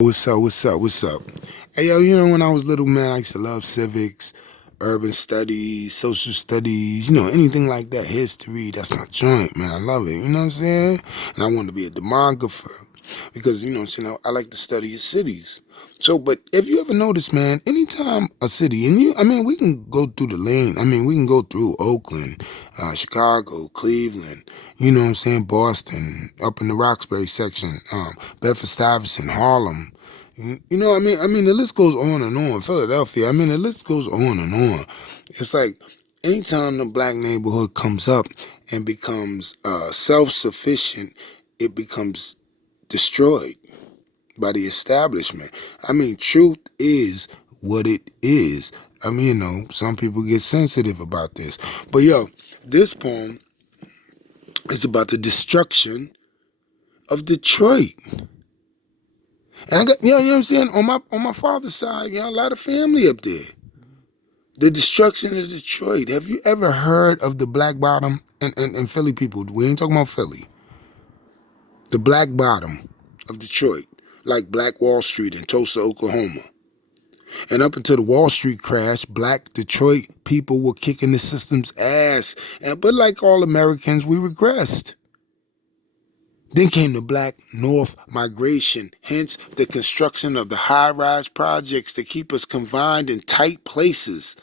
What's up? What's up? What's up? Hey, yo, when I was little, man, I used to love civics, urban studies, social studies, anything like that, history. That's my joint, man. I love it. You know what I'm saying? And I wanted to be a demographer because, I like to study cities. So, but if you ever notice, man, anytime a city, we can go through the lane. We can go through Oakland, Chicago, Cleveland, you know what I'm saying, Boston, up in the Roxbury section, Bedford-Stuyvesant, Harlem. The list goes on and on. Philadelphia, the list goes on and on. It's like anytime the black neighborhood comes up and becomes self-sufficient, it becomes destroyed by the establishment. Truth is what it is. Some people get sensitive about this. But yo, this poem is about the destruction of Detroit. And I got, you know what I'm saying? On my father's side, a lot of family up there. The destruction of Detroit. Have you ever heard of the Black Bottom and Philly people? We ain't talking about Philly. The Black Bottom of Detroit, like Black Wall Street in Tulsa, Oklahoma. And up until the Wall Street crash, black Detroit people were kicking the system's ass. But like all Americans, we regressed. Then came the Black North migration, hence the construction of the high-rise projects to keep us confined in tight places.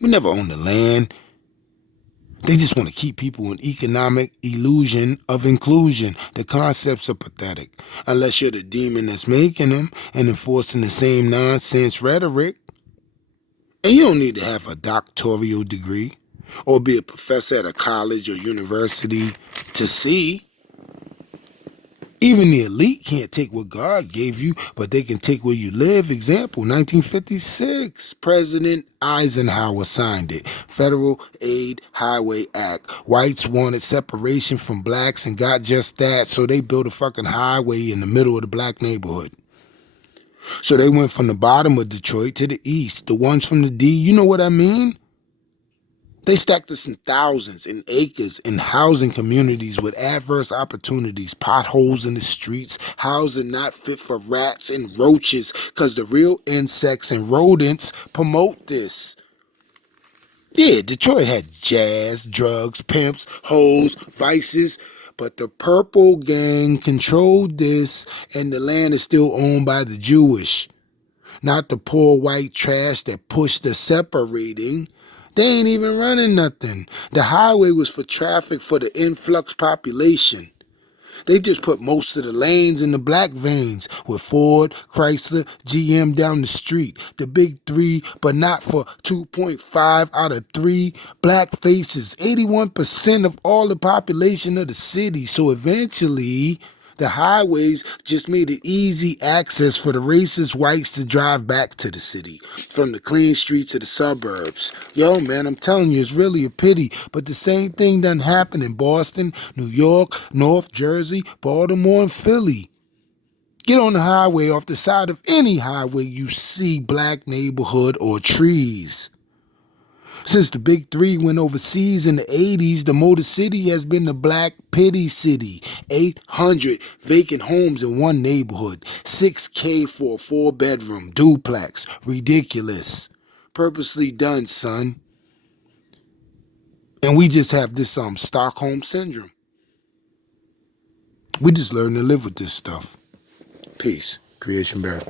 We never owned the land. They just want to keep people in economic illusion of inclusion. The concepts are pathetic, unless you're the demon that's making them and enforcing the same nonsense rhetoric. And you don't need to have a doctoral degree or be a professor at a college or university to see. Even the elite can't take what God gave you, but they can take where you live. Example, 1956, President Eisenhower signed it. Federal Aid Highway Act. Whites wanted separation from blacks and got just that, so they built a fucking highway in the middle of the black neighborhood. So they went from the bottom of Detroit to the east. The ones from the D, you know what I mean? They stacked us in thousands, in acres, in housing communities with adverse opportunities, potholes in the streets, housing not fit for rats and roaches, because the real insects and rodents promote this. Yeah, Detroit had jazz, drugs, pimps, hoes, vices, but the purple gang controlled this, and the land is still owned by the Jewish, not the poor white trash that pushed the separating. They ain't even running nothing. The highway was for traffic for the influx population. They just put most of the lanes in the black veins with Ford, Chrysler, GM down the street. The big three, but not for 2.5 out of 3 black faces. 81% of all the population of the city. So eventually, the highways just made it easy access for the racist whites to drive back to the city, from the clean streets to the suburbs. Yo, man, I'm telling you, it's really a pity. But the same thing done happened in Boston, New York, North Jersey, Baltimore, and Philly. Get on the highway, off the side of any highway you see black neighborhood or trees. Since the big three went overseas in the 80s, the Motor City has been the black pity city. 800 vacant homes in one neighborhood. $6K for a 4-bedroom duplex. Ridiculous. Purposely done, son. And we just have this Stockholm syndrome. We just learn to live with this stuff. Peace. Creation Bear.